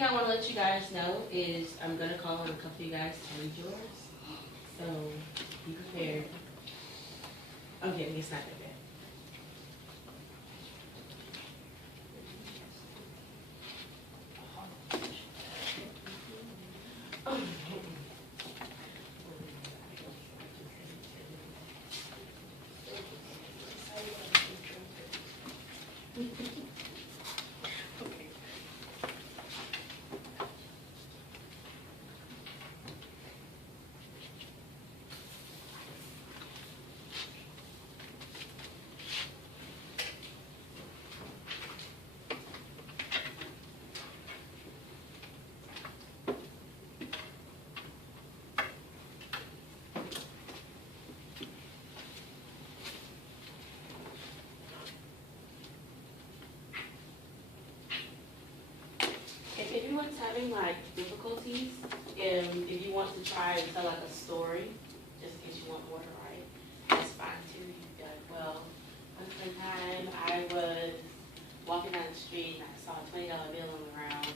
thing I want to let you guys know is I'm going to call on a couple of you guys to read yours. So be prepared. Okay, it's not that bad. If anyone's having like difficulties, if you want to try and tell like a story, just in case you want more to write, that's fine too. You can be like, well, once upon a time I was walking down the street and I saw a $20 bill on the ground.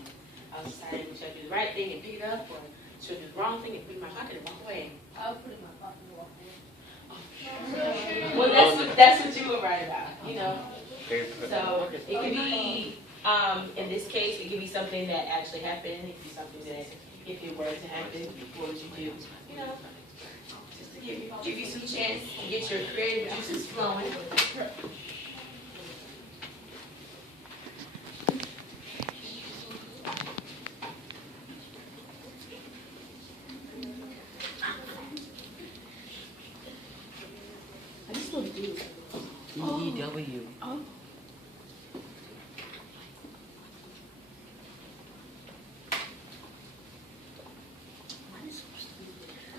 I was deciding should I do the right thing and pick it up, or should I do the wrong thing and put it in my pocket and walk away. I'll put it in my pocket and walk away. Well, that's what you would write about, you know. So it could be, in this case, it could be something that actually happened. It could be something that, if it were to happen, what would you do? You know, just to give you some chance to get your creative juices flowing. I just want to do DEW. Oh. Mine is supposed to be there.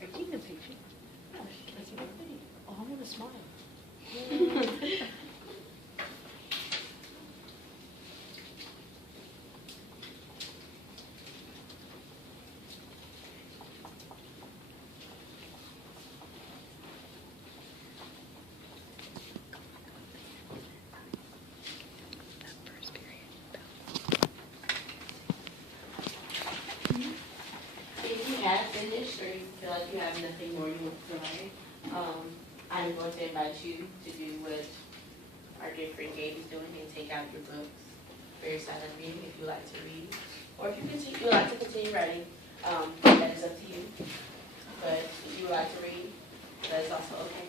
I keep the picture. Oh, can I see everybody? Oh, I want to smile. If you have finished or you feel like you have nothing more you want to write, I'm going to invite you to do what our dear friend Gabe is doing and take out your books for your silent reading if you like to read. Or if you would like to continue writing, that is up to you. But if you would like to read, that is also okay.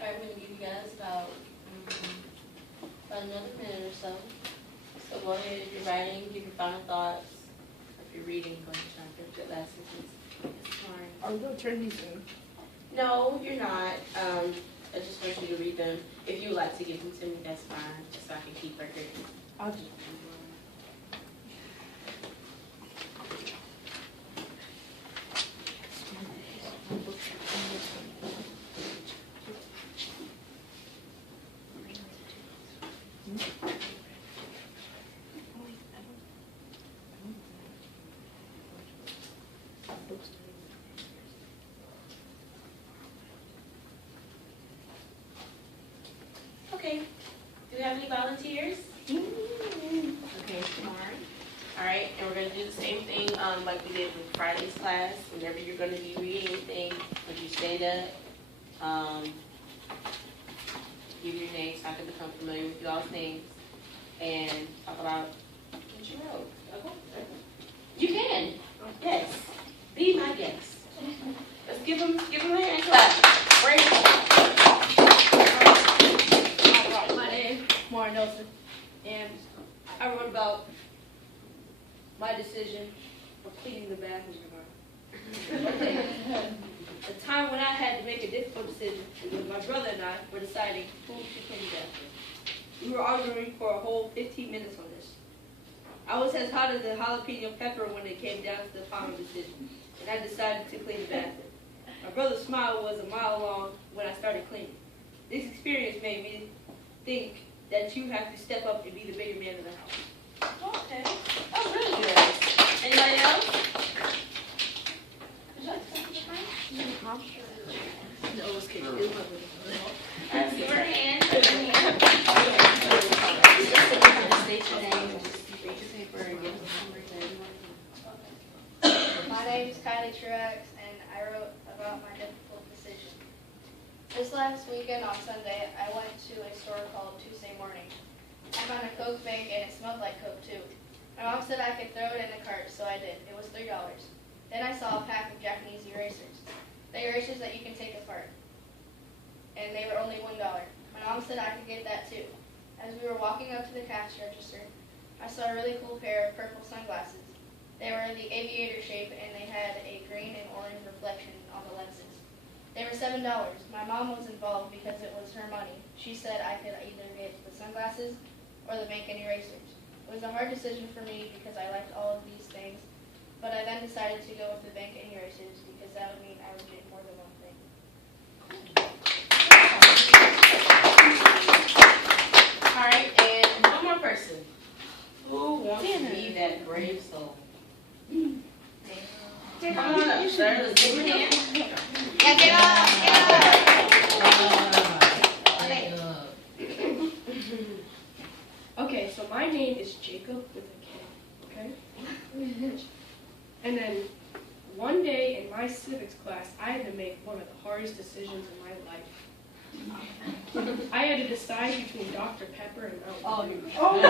Alright, I'm going to give you guys about another minute or so. So go ahead, if you're writing, give your final thoughts. If you're reading, go ahead and try and finish that last sentence. It's fine. Are we going to turn these in? No, you're not. I just want you to read them. If you would like to give them to me, that's fine, just so I can keep record. I'll just. Okay. Do we have any volunteers? Okay, tomorrow. All right, and we're going to do the same thing like we did with Friday's class. Whenever you're going to be reading anything, when you stand up, give your name so I can become familiar with y'all's names, and talk about what you wrote. Okay. You can. Yes. Be my guest. Let's get Give him a hand clap. Great. My name is Mara Nelson, and I wrote about my decision of cleaning the bathroom. Okay. The time when I had to make a difficult decision was my brother and I were deciding who should clean the bathroom. We were arguing for a whole 15 minutes on this. I was as hot as a jalapeno pepper when it came down to the final decision, and I decided to clean the bathroom. My brother's smile was a mile long when I started cleaning. This experience made me think that you have to step up and be the bigger man of the house. Okay. Oh, really good. Anybody else? Would you like to say something? No, it was kidding. Give her a hand. State your name and just read your paper and give us a summary to everyone. My name is Kylie Truax, and I wrote about my difficult decision. This last weekend on Sunday, I went to a store called Tuesday Morning. I found a Coke bank, and it smelled like Coke too. My mom said I could throw it in the cart, so I did. It was $3. Then I saw a pack of Japanese erasers. The erasers that you can take apart. And they were only $1. My mom said I could get that too. As we were walking up to the cash register, I saw a really cool pair of purple sunglasses. They were the aviator shape, and they had a green and orange reflection on the lenses. They were $7. My mom was involved because it was her money. She said I could either get the sunglasses or the bank and erasers. It was a hard decision for me because I liked all of these things, but I then decided to go with the bank and erasers because that would mean I would get more than one thing. All right, and one more person. Who wants to be that brave soul? Come on up, sir. Let's give him a hand. Yeah, get up! Okay, so my name is Jacob with a K, okay? And then one day in my civics class, I had to make one of the hardest decisions in my life. I had to decide between Dr. Pepper and Mountain Dew. Oh,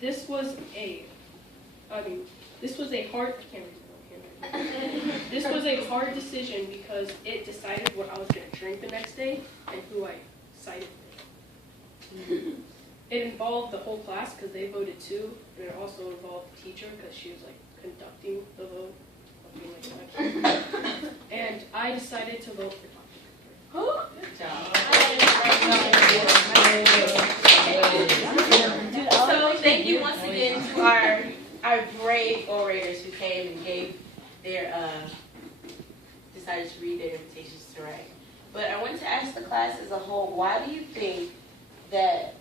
This was a hard, I can't read my own handwriting. This was a hard decision because it decided what I was going to drink the next day and who I sided with. It involved the whole class because they voted too, and it also involved the teacher because she was like conducting the vote. And I decided to vote for Dr. Pepper. Good job. So thank you once again to our brave orators who came and gave their decided to read their invitations to write. But I wanted to ask the class as a whole, why do you think that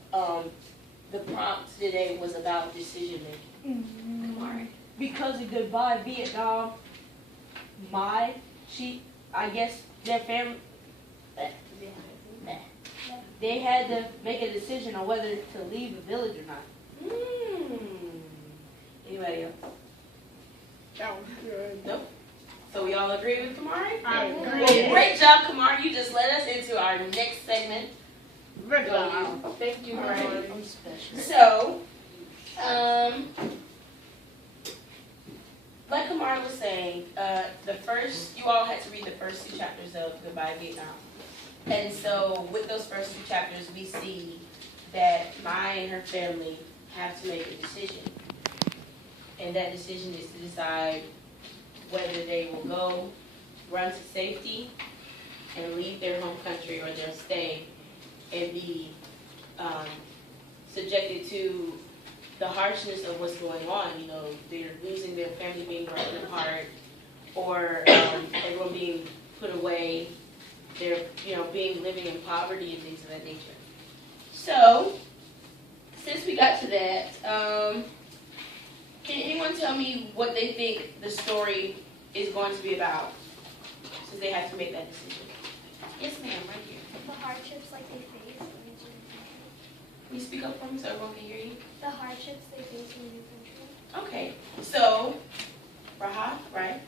the prompt today was about decision making? Kamari. because of Goodbye Vietnam, I guess their family, they had to make a decision on whether to leave the village or not. Anybody else? No. Nope. So we all agree with Kamari? I agree. Well, great job, Kamari. You just led us into our next segment. Thank you, Alright. I'm special. So, like Kamari was saying, you all had to read the first 2 chapters of Goodbye Vietnam. And so with those first 2 chapters, we see that Mai and her family have to make a decision. And that decision is to decide whether they will go run to safety and leave their home country, or they'll stay and be subjected to the harshness of what's going on. You know, they're losing their family being broken apart, or everyone being put away. They're, living in poverty and things of that nature. So, since we got to that, can anyone tell me what they think the story is going to be about, since they have to make that decision? Yes, ma'am, right here. The hardships like they face when they Can you speak up for me so everyone can hear you? the hardships they face in a new country. Okay, so Raha, right?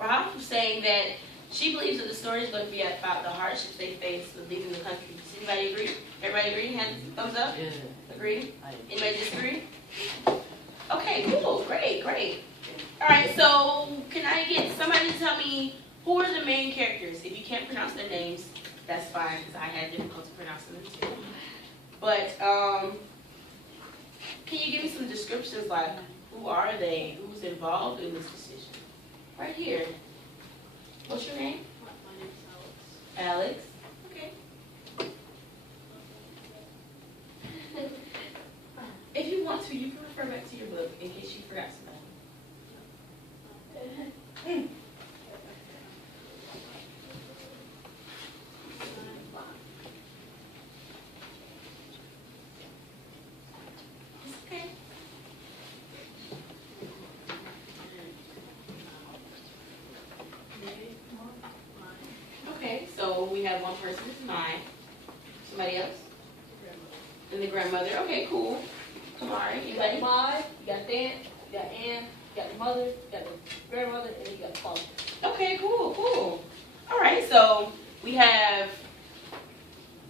Raha was saying that she believes that the story is going to be about the hardships they face with leaving the country. Does anybody agree? Everybody agree? Hands, thumbs up? Yeah. Agree? I- Anybody disagree? Okay, cool, great. All right, so can I get somebody to tell me who are the main characters? If you can't pronounce their names, that's fine, because I had difficulty pronouncing them too. But can you give me some descriptions, like who are they? Who's involved in this decision? Right here. What's your name? My name's Alex. Okay. If you want to, you can refer back to your book in case you forgot something. It's okay. Okay, so we have one person who's mine. Somebody else? And the grandmother. Okay, cool. Come on, You got anybody? mine, you got aunt, you got Ann, you got the mother, you got the grandmother, and you got the father. Okay, cool, cool. All right, so we have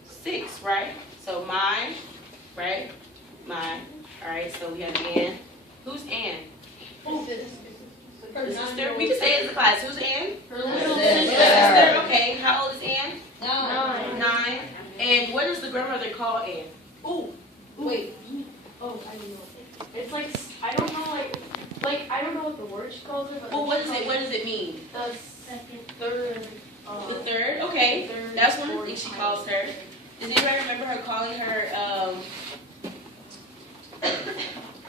6, right? So mine, right? Mine. All right, so we have Ann. Who's Ann? Her The sister. We can say it as a class. Who's Ann? Her The little sister. Okay, how old is Ann? No. 9. And what does the grandmother call Ann? Ooh. Wait. Oh, I don't know. It's like, I don't know, like I don't know what the word she calls her, but. Well, what does it mean? The second, third. The third? Okay. Third, That's one of the fourth, things she fifth. calls her. Does anybody remember her calling her,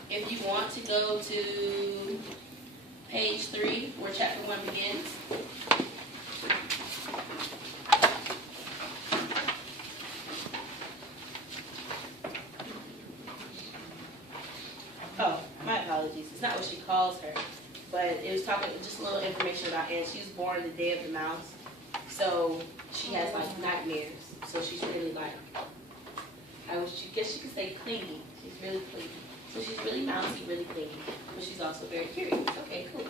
if you want to go to page 3, where chapter 1 begins. Oh, my apologies. It's not what she calls her, but it was talking, just a little information about Anne. She was born the day of the mouse, so she has like nightmares. So she's really like, guess you could say clingy. She's really clingy. So she's really mousy, really clingy, but she's also very curious. Okay, cool.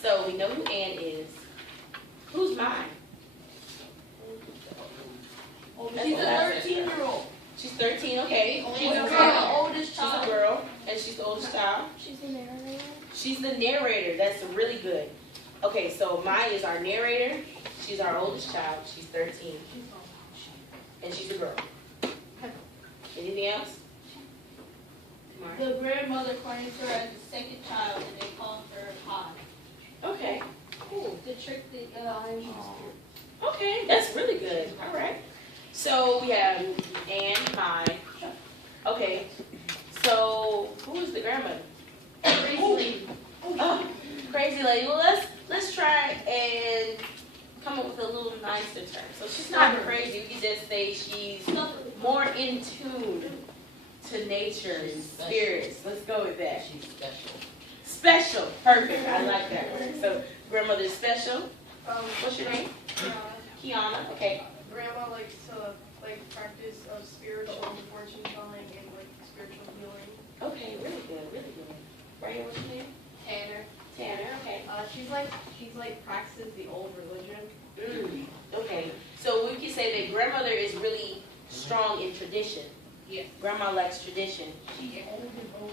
So we know who Anne is. Who's mine? She's a 13-year-old. She's 13, okay. She's the oldest She's a child. girl, and she's the oldest child. She's the narrator. She's the narrator. That's really good. Okay, so Maya is our narrator. She's our oldest child. She's 13. And she's a girl. Anything else? Tamara? The grandmother claims her as the second child, and they call her Pod. Okay, cool. To trick the Okay, that's really good. All right. So we have Anne, mine. Okay, so who is the grandmother? Oh, crazy lady. Well, let's try and come up with a little nicer term. So she's not crazy. We can just say she's more in tune to nature and spirits. Let's go with that. She's special. Special. Perfect. I like that word. So grandmother's special. What's your name? Kiana. Okay. Grandma likes to practice spiritual fortune telling and spiritual healing. Okay. Really good. Really good. Right here. What's your name? Tanner. Tanner. Okay. She's practices the old religion. Okay. So we can say that grandmother is really strong in tradition. Yes. Grandma likes tradition. She's old and old.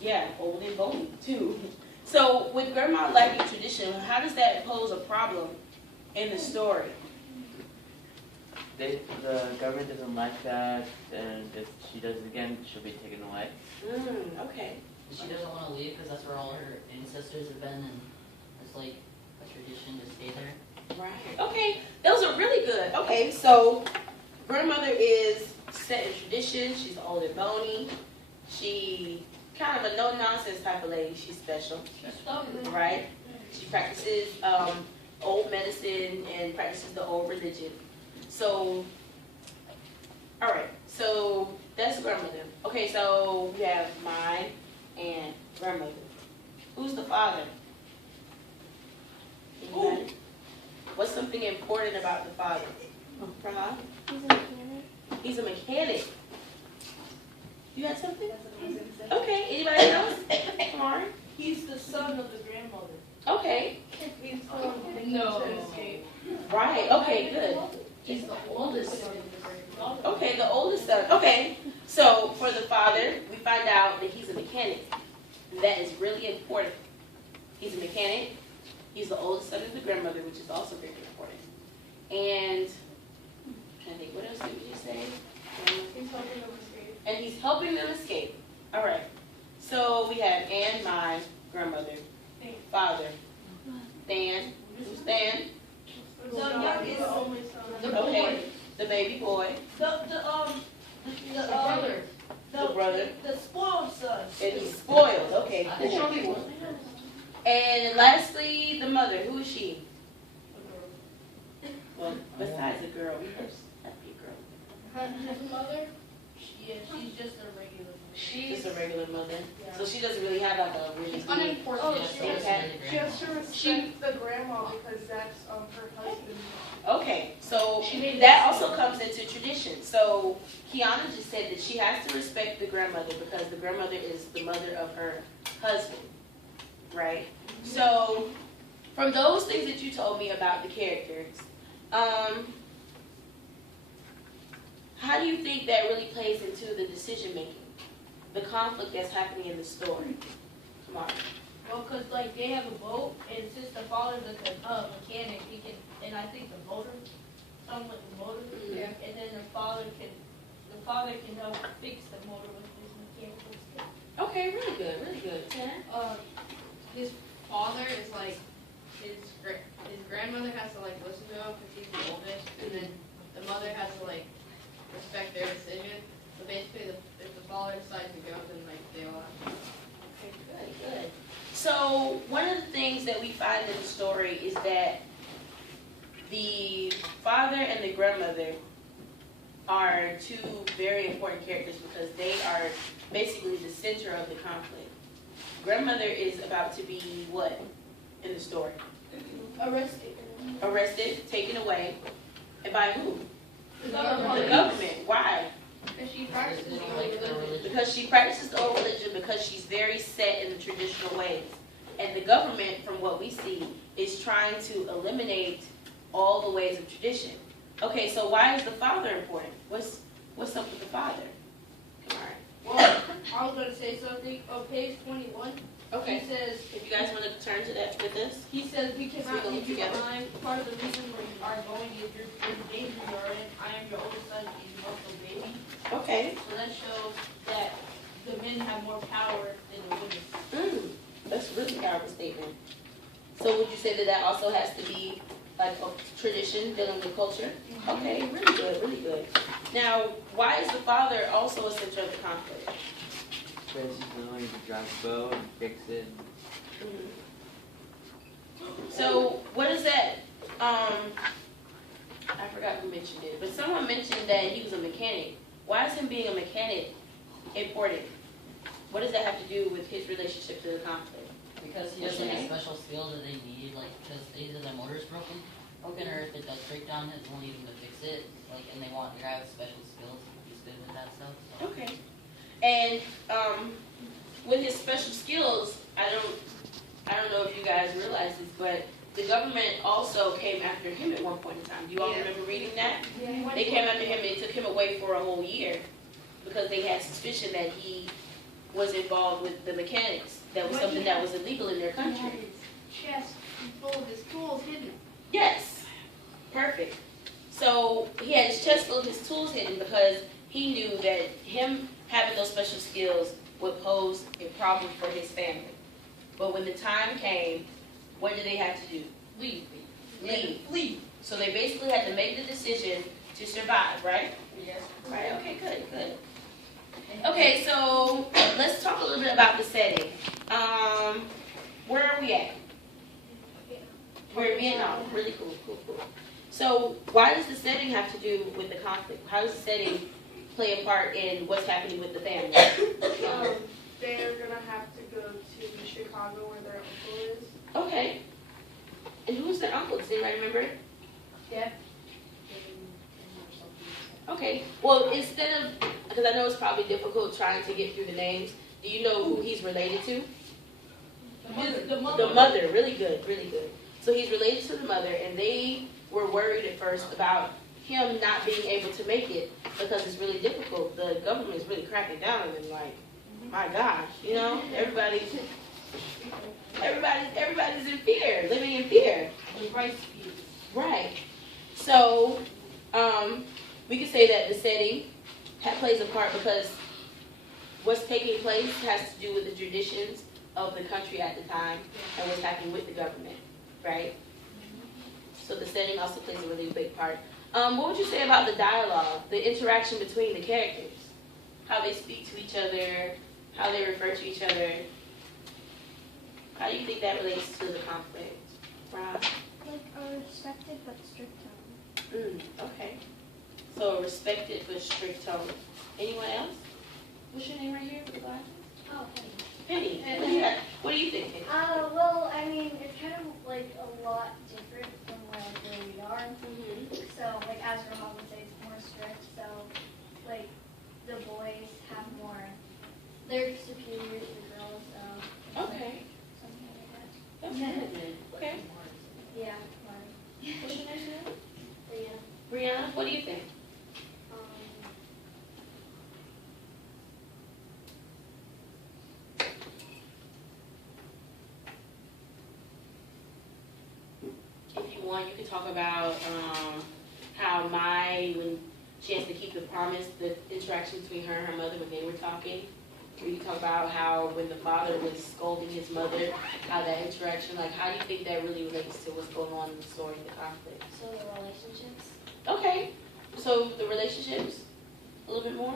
Yeah, old and bony too. So with grandma liking tradition, how does that pose a problem in the story? The government doesn't like that, and if she does it again, she'll be taken away. Okay. She doesn't want to leave because that's where all her ancestors have been, and it's like a tradition to stay there. Right. Okay. Those are really good. Okay, so grandmother is set in tradition. She's old and bony. She kind of a no-nonsense type of lady. She's special. Right? She practices old medicine and practices the old religion. So, all right. So that's grandmother. Okay, so we have mine and grandmother. Who's the father? Anybody? What's something important about the father? Praha? He's a mechanic. He's a mechanic. You had something? That's what I was going to say. Okay. Anybody else? Kamari? He's the son of the grandmother. Okay. He's thinking No. to escape. Right. Okay. Good. He's the oldest son. Okay. The oldest son. Okay. So for the father, we find out that he's a mechanic. That is really important. He's a mechanic. He's the oldest son of the grandmother, which is also very important. And I think, what else did we just say? He's helping them escape. And he's helping them escape. All right. So we have Ann, my grandmother, father, Than. Who's Than? The youngest. The only son. Okay. The baby boy. The brother. The brother. The spoiled son. And he's spoiled. Okay, cool. And lastly, the mother. Who is she? Well, besides a girl, we first have to be a girl. His mother, yeah, she's just a regular. She's just a regular mother. So she doesn't really have like a really big Unimportant. impact. She has to respect the grandma because that's her husband. Okay, so that also comes into tradition. So Kiana just said that she has to respect the grandmother because the grandmother is the mother of her husband, right? So from those things that you told me about the characters, how do you think that really plays into the decision making, the conflict that's happening in the story? Come on. Well, cause like they have a boat, and since the father's a mechanic, he can, and I think the motor, something with the motor, Yeah. and then the father can help fix the motor with his mechanical skill. Okay, really good, really good. Tana? His father is like, his grandmother has to like listen to him because he's the oldest, and then the mother has to like respect their decision. So basically, if the father decides to go, then like they all have to. Okay, good, good. So one of the things that we find in the story is that the father and the grandmother are two very important characters because they are basically the center of the conflict. Grandmother is about to be what in the story? Arrested. Arrested, taken away, and by who? The The government. government. Why? And she They practices don't like her religion. Because she practices the old religion because she's very set in the traditional ways. And the government, from what we see, is trying to eliminate all the ways of tradition. Okay, so why is the father important? What's up with the father? All right. Well, I was gonna say something. On page 21, Okay. he says, If you guys want to turn to that with us. we cannot So we leave you together. behind. Part of the reason we are going is the danger you are in. I am your oldest son, he's also baby. Okay. So that shows that the men have more power than the women. That's a really powerful statement. So would you say that that also has to be like a tradition dealing with culture? Okay, really good, really good. Now, why is the father also a center of the conflict? Because he's willing to drive the boat and fix it. So what is that? I forgot who mentioned it, but someone mentioned that he was a mechanic. Why is him being a mechanic important? What does that have to do with his relationship to the conflict? Because he has like special skills that they need, like because either the motor's broken, or if it does break down, it won't need him to fix it. Like, and they want a guy with special skills. He's good with that stuff. So. Okay. And with his special skills, I don't know if you guys realize this, but the government also came after him at one point in time. Do you all remember reading that? Yeah. They came after him and they took him away for a whole year because they had suspicion that he was involved with the mechanics. That was something that was illegal in their country. Chest full of his tools hidden. Yes. Perfect. So he had his chest full of his tools hidden because he knew that him having those special skills would pose a problem for his family. But when the time came, what did they have to do? Leave. Leave. So they basically had to make the decision to survive, right? Yes. Right, okay, good, good. Okay, so let's talk a little bit about the setting. Where are we at? We're in Vietnam. Really cool. So why does the setting have to do with the conflict? How does the setting play a part in what's happening with the family? They're gonna have to go to Chicago where their uncle is. Okay. And who's their uncle? Does anybody remember it? Yeah. Okay. Well, instead of, because I know it's probably difficult trying to get through the names, do you know who he's related to? The mother. The mother. Really good, really good. So he's related to the mother, and they were worried at first about him not being able to make it because it's really difficult. The government is really cracking down on him, like, my gosh, you know, everybody. Everybody's in fear, living in fear. The rights view. Right. So, we could say that the setting plays a part because what's taking place has to do with the traditions of the country at the time and what's happening with the government, right? So the setting also plays a really big part. What would you say about the dialogue, the interaction between the characters? How they speak to each other, how they refer to each other. How do you think that relates to the conflict? Rob? Like a respected but strict tone. Okay. So a respected but strict tone. Anyone else? What's your name right here with the glasses? Oh, Penny. What do you think? Penny? well, I mean, it's kind of like a lot different from where we are. So, like, as Grandma would say, it's more strict. So, like, the boys have more, they're superior to the girls. So, Okay. something like that. That's good. Okay. Yeah, Marty. What's your name? But yeah. Brianna, what do you think? If you want, you could talk about how when she has to keep the promise, the interaction between her and her mother when they were talking. Or you talk about how when the father was scolding his mother, how that interaction, like how do you think that really relates to what's going on in the story, the conflict? So, the relationships. Okay, so the relationships, a little bit more?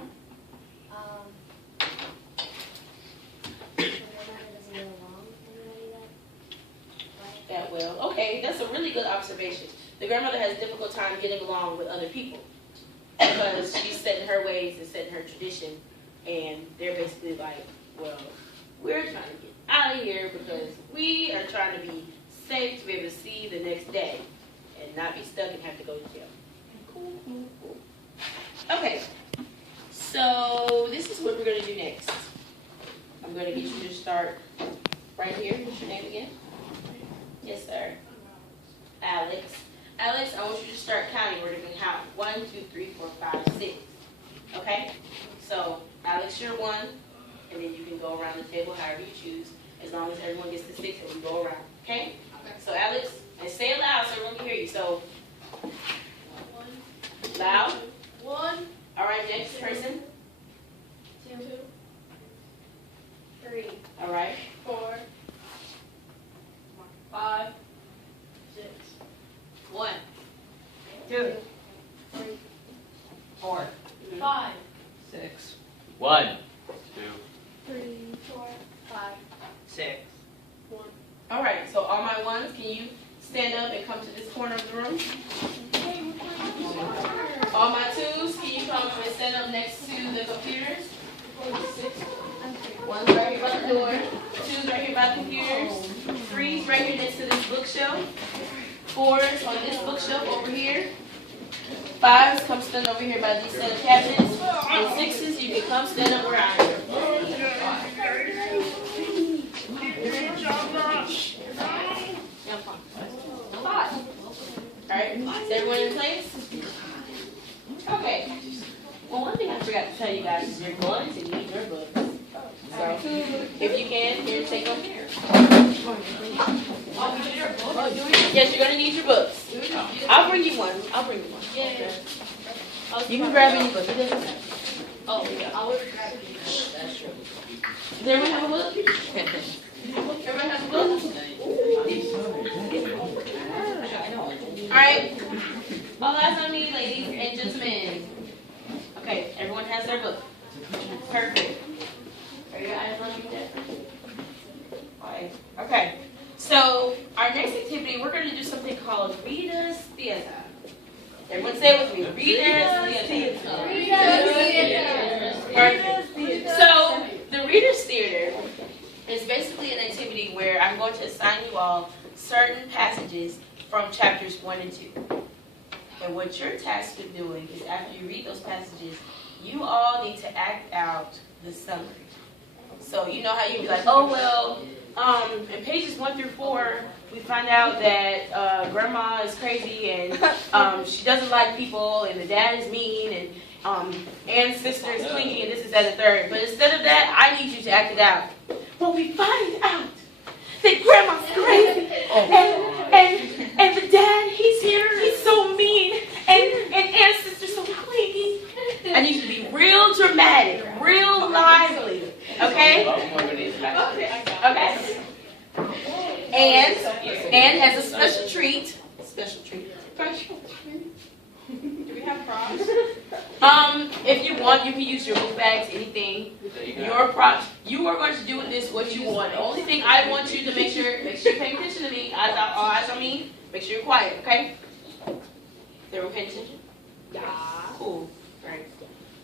The grandmother doesn't get along with anybody That well. Okay, that's a really good observation. The grandmother has a difficult time getting along with other people because she's set in her ways and set in her tradition, and they're basically like, well, we're trying to get out of here because we are trying to be safe to be able to see the next day and not be stuck and have to go to jail. Cool, cool, cool. Okay, so this is what we're going to do next. I'm going to get you to start right here. What's your name again? Yes, sir. Alex. Alex, I want you to start counting. We're going to count 1, 2, 3, 4, 5, 6. Okay? So, Alex, you're 1, and then you can go around the table however you choose, as long as everyone gets to 6 and we go around. Okay? So, Alex, and say it loud so everyone can hear you. So, loud. 1, All right, next person. 2, 3. All right. 4, 5, 6. 1. 2, 3. 4, 5, 6, 1, 2, 3. 4. 5. 6. All right, so all my ones, can you stand up and come to this corner of the room? All my 2s, can you come and stand up next to the computers? 1's right here by the door, 2's right here by the computers, 3's right here next to this bookshelf, 4's on this bookshelf over here, 5's come stand over here by these set of cabinets, and 6's you can come stand up where I am. Alright, is everyone in place? Okay. Well, one thing I forgot to tell you guys is you're going to need your books. So, if you can, here, take them. Yes, you're going to need your books. I'll bring you one. You can grab any book. It doesn't matter. Oh, yeah, I would grab it. That's true. Does everyone have a book? Everyone have a book? Alright. All eyes on me, ladies and gentlemen. Okay, everyone has their book. Perfect. Are your eyes on me, Jeffrey? Okay. So, our next activity, we're going to do something called Rita's Theater. Everyone say it with me. Rita's Theater. Perfect. So, the Reader's Theater is basically an activity where I'm going to assign you all certain passages from chapters 1 and 2. And what you're tasked with doing is after you read those passages, you all need to act out the summary. So you know how you'd be like, oh, well, in pages 1 through 4, we find out that grandma is crazy and she doesn't like people and the dad is mean and Ann's sister is clingy and this is that and third. But instead of that, I need you to act it out. What we find out that grandma's crazy. And the dad, he's here, he's so mean. And Aunt's sister's so clingy. I need you to be real dramatic, real lively. Okay? Okay. And as a special treat, Do we have props? if you want, you can use your book bags, anything. Your props. You are going to do with this what you want. The only thing I want you to make sure you're paying attention to me. All eyes on me. Make sure you're quiet, okay? Everyone paying attention? Yeah. Cool. Right.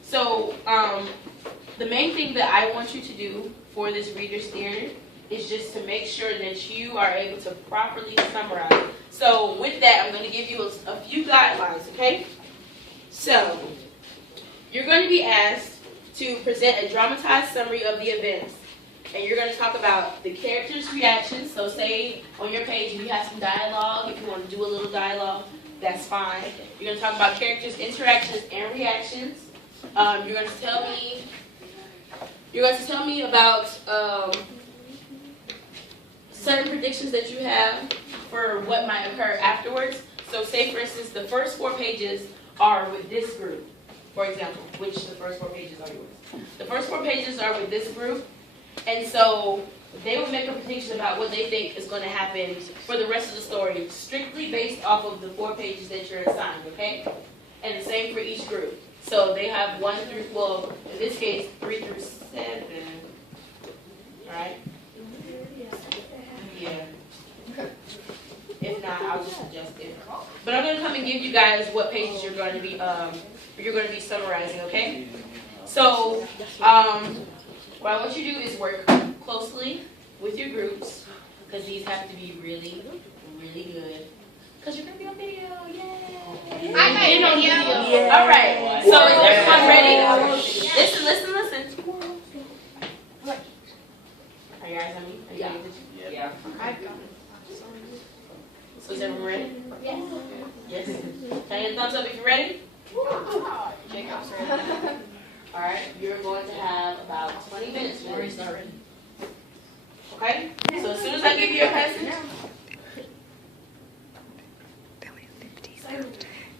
So, the main thing that I want you to do for this reader's theater is just to make sure that you are able to properly summarize. So, with that, I'm going to give you a few guidelines, okay? So, you're going to be asked to present a dramatized summary of the events. And you're going to talk about the characters' reactions. So say on your page if you have some dialogue, if you want to do a little dialogue, that's fine. You're going to talk about characters' interactions and reactions. You're going to tell me about certain predictions that you have for what might occur afterwards. So say, for instance, the first 4 pages are with this group, for example, which the first 4 pages are yours. The first 4 pages are with this group, and so they will make a prediction about what they think is going to happen for the rest of the story, strictly based off of the 4 pages that you're assigned, okay? And the same for each group. So they have 1 through, well, in this case, 3 through 7, right? Yeah. If not, I'll just adjust it. But I'm going to come and give you guys what pages you're going to be summarizing, okay? So, what I want you to do is work closely with your groups, because these have to be really, really good. Because you're going to be on video, yay! I'm on video. Yeah. All right, so is everyone ready? Listen. Are you guys on me? Are you paying attention? Yeah. I've got it. So is everyone ready? Yes. Yes? Can I get a thumbs up if you're ready? Jacob's ready. All right, you're going to have about 20 minutes before you start reading. Okay? So as soon as I give you your passage.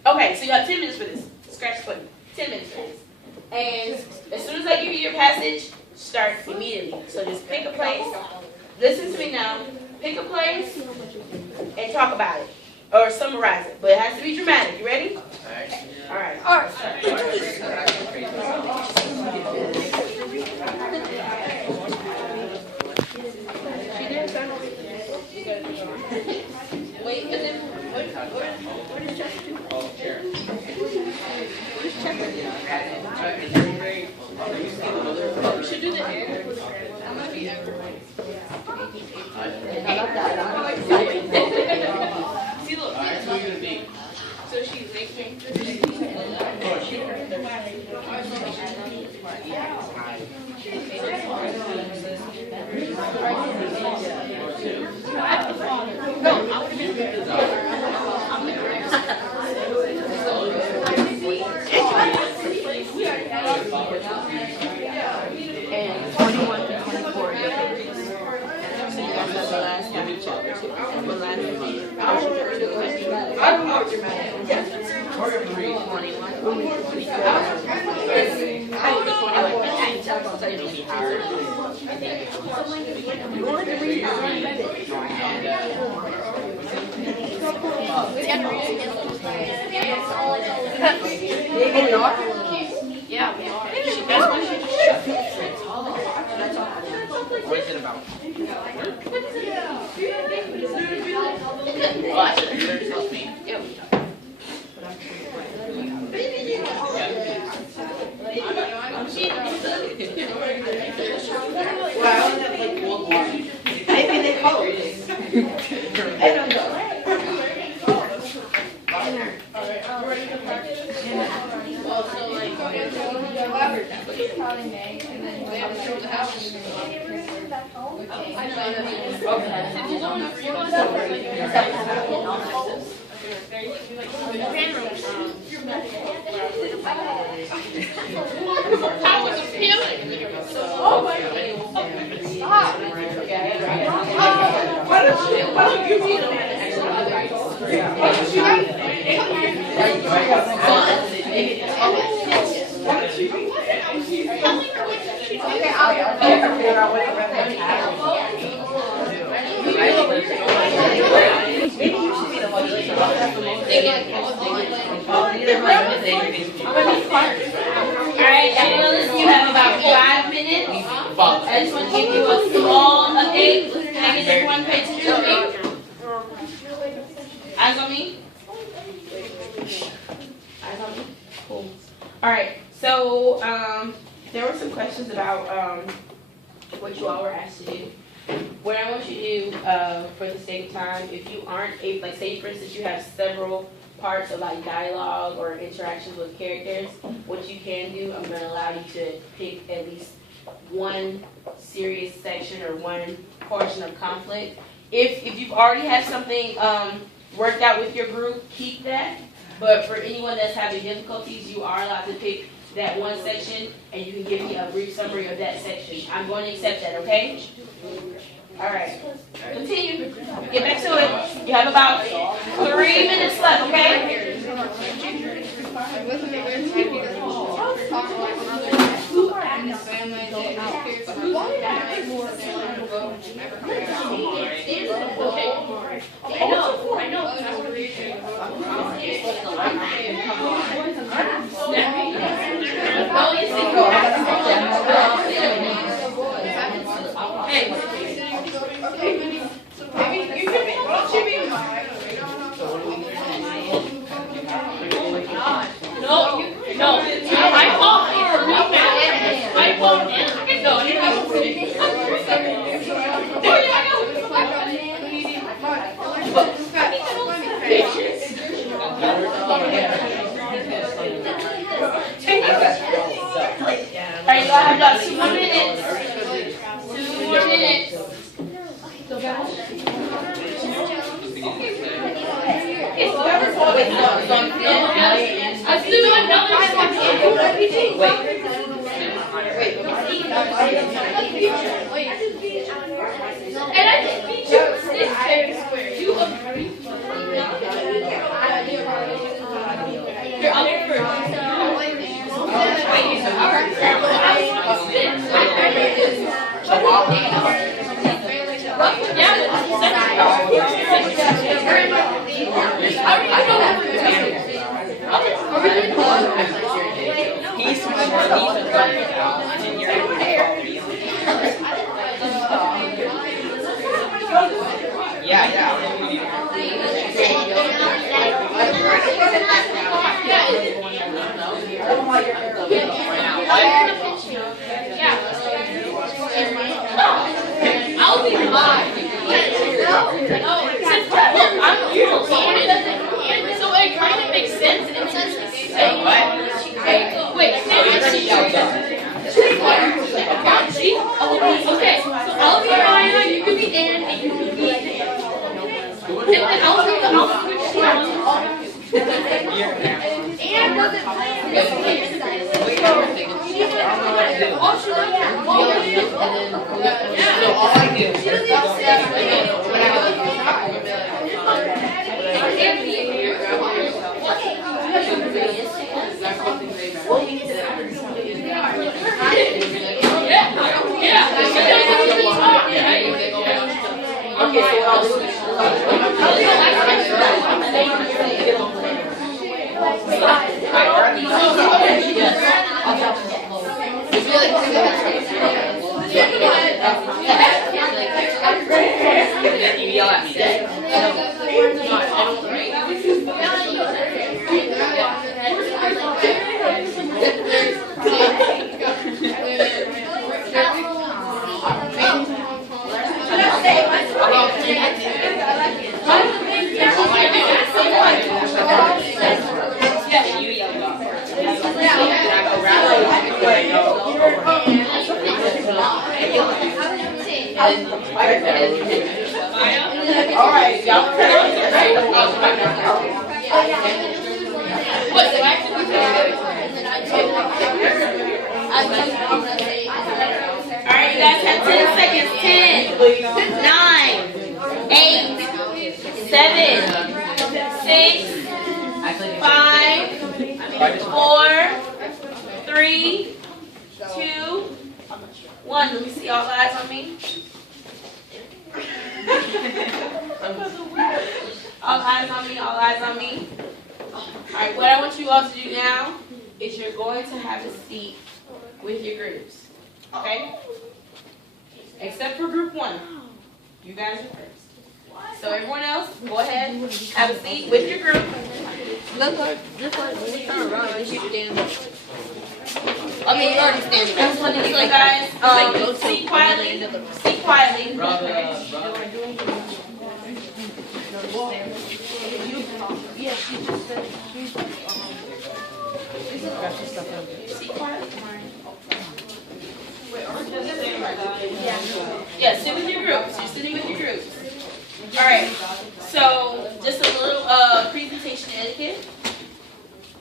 Okay, so you have 10 minutes for this. Scratch button. 10 minutes for this. And as soon as I give you your passage, start immediately. So just pick a place. Listen to me now. Pick a place and talk about it. Or summarize it. But it has to be dramatic. You ready? All right. Wait, and then what is Justin? Oh, sure. We should do the air. I'm gonna be everywhere. I love that. See, look. So she's making. And 21 to 24 are your pages. So you guys have the last half of chapter 2. And the last 21. It'll be hard. You wanted to read it. Yeah, we are. What is it about? Well, actually, You're there to help me. yeah. Maybe they close. I don't know. Probably May, and then we have to show the house. How was it feeling? Oh my God. Alright, everyone, you have about 5 minutes. I just want to give you a small update. Can I get everyone to pay attention to me? Eyes on me? Eyes on me? Cool. Alright, so there were some questions about what you all were asked to do. What I want you to do for the sake of time, if you aren't able, like say for instance you have several parts of like dialogue or interactions with characters, what you can do, I'm going to allow you to pick at least one serious section or one portion of conflict. If you've already had something worked out with your group, keep that. But for anyone that's having difficulties, you are allowed to pick that one section and you can give me a brief summary of that section. I'm going to accept that, okay? All right. Continue. Get back to it. You have about 3 minutes left, okay? I know. No, my fault. My fault. Alright, y'all have about 2 more minutes. 2 more minutes. Let's do another section. And I just need you to sit there. You agree? You're up first. I'll be live. I'm beautiful. So it kind of makes sense. Wait, okay, so I'll be Ryan, you can be Ann, and you can be and then I'll switch to Ann doesn't play this You yell at me. All right, y'all. Alright, you guys have 10 seconds. 10, 9, 8, 6, 5, 4, 3, 2, 1. Let me see all eyes on me. All eyes on me, all eyes on me. Alright, what I want you all to do now is you're going to have a seat with your groups. Okay? Except for group 1. You guys are first. So everyone else, go ahead, have a seat with your group. Just like when we turn around, you should stand up. I mean, you already standing up. So guys, seat quietly. Seat quietly. Yes, she just said, Seat quietly. Yeah, sit with your groups. You're sitting with your groups. Alright, so just a little presentation etiquette,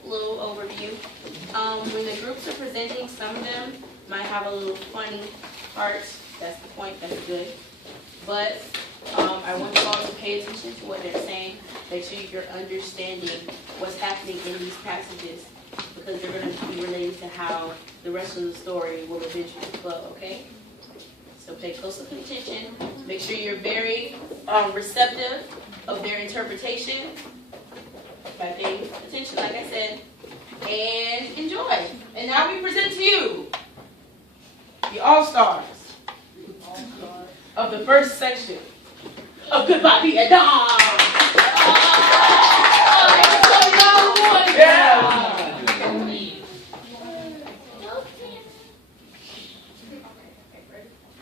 a little overview. When the groups are presenting, some of them might have a little funny parts. That's the point, that's good. But I want you all to pay attention to what they're saying. Make sure you're understanding what's happening in these passages, because they're going to be related to how the rest of the story will eventually flow, okay? So pay close attention. Make sure you're very receptive of their interpretation by paying attention, like I said, and enjoy. And now we present to you the all-stars of the first section of Goodbye Vietnam.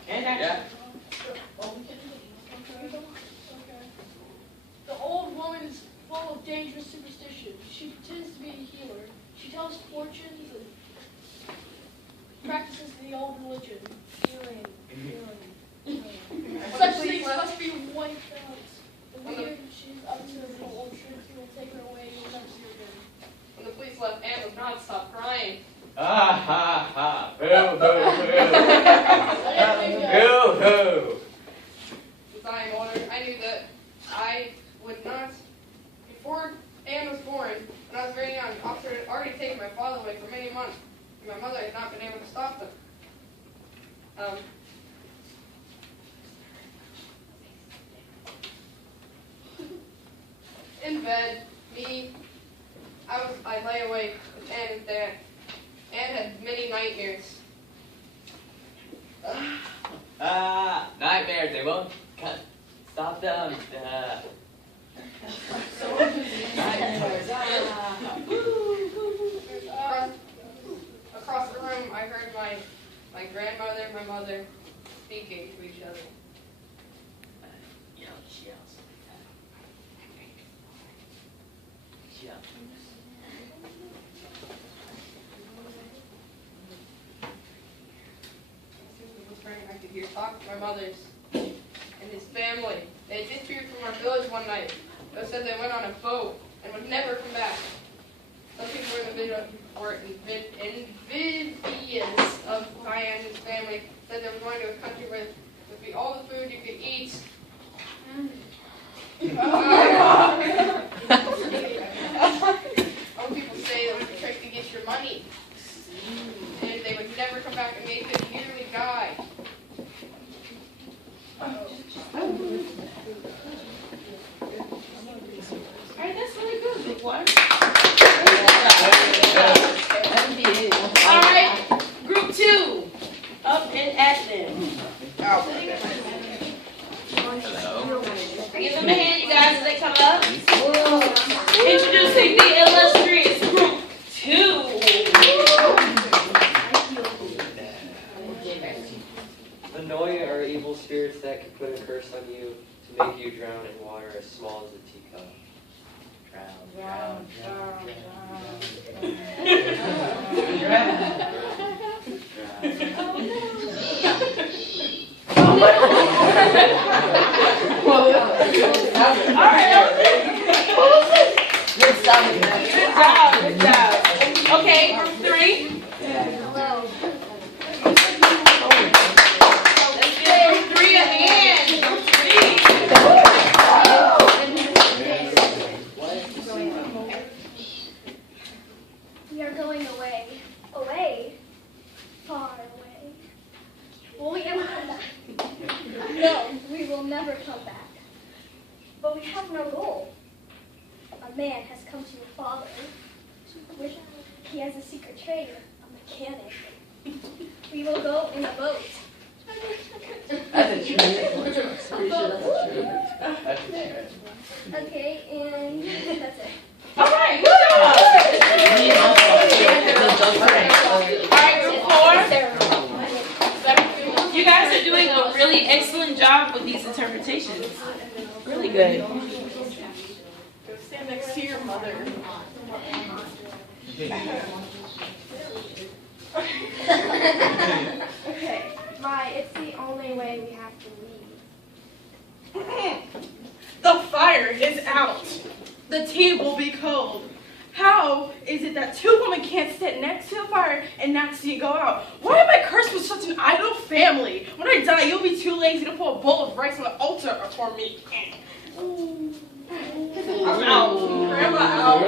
And action. The old woman is full of dangerous superstitions. She pretends to be a healer. She tells fortunes and practices the old religion. Healing. Such things must be wiped out. The weird she's up to the old truth. He will take her away. You'll never see her again. When the police left, Anne would not stop crying. Ah ha ha! Boo hoo hoo! Boo hoo! With dying order, I knew that I would not. Before Anne was born, when I was very young, the officer had already taken my father away for many months, and my mother had not been able to stop them. In bed, I lay awake with Anne and Dad. Anne had many nightmares. Nightmares, they won't stop them. Across the room, I heard my grandmother and my mother speaking to each other. I could hear talk to my mother's and his family. They had disappeared from our village one night. They said they went on a boat and would never come back. Some people in the village were envious of Diane and his family. Said they were going to a country where there would be all the food you could eat. Other people say that was a trick to get your money. And they would never come back and they could nearly die. Alright, that's really good, Big Water. Alright, group 2, up and at them. Give them a hand, you guys, as they come up. Introducing the illustrious group 2. Annoy are evil spirits that can put a curse on you to make you drown in water as small as a teacup. Drown. Good job. Okay, group 3. Let's give group 3 a hand. Group 3. He has a secret trade, a mechanic. We will go in a boat. That's a true. Pretty sure that's a true. That's a true. Okay, and that's it. All right, good job. All right, group 4. You guys are doing a really excellent job with these interpretations. Really good. Go stand next to your mother. Okay, it's the only way we have to leave. The fire is out. The tea will be cold. How is it that two women can't sit next to the fire and not see it go out? Why am I cursed with such an idle family? When I die, you'll be too lazy to put a bowl of rice on the altar for me. I'm out. Grandma out.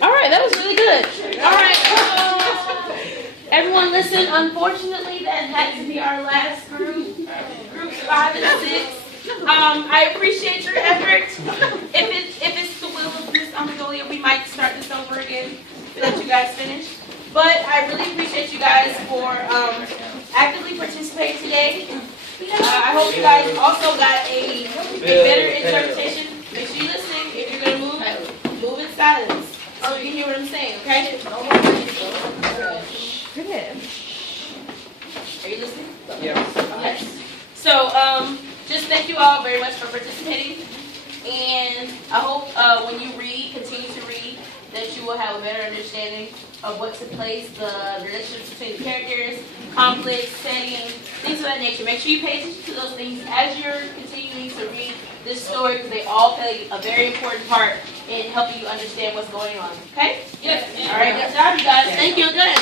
All right, that was really good. All right. Everyone listen, unfortunately, that had to be our last group. Groups 5 and 6. I appreciate your effort. If it's the will of Miss Amagolia, we might start this over again to let you guys finish. But I really appreciate you guys for actively participating today. I hope you guys also got a better interpretation. Make sure you're listening. If you're going to move in silence so you can hear what I'm saying, okay? Are you listening? Yes. Okay. So, just thank you all very much for participating. And I hope when you read, continue to read, that you will have a better understanding of what took place, the relationships between the characters, conflicts, setting, things of that nature. Make sure you pay attention to those things as you're continuing to read this story, because they all play a very important part in helping you understand what's going on. Okay? Yes. All right. Good job, you guys. Thank you again.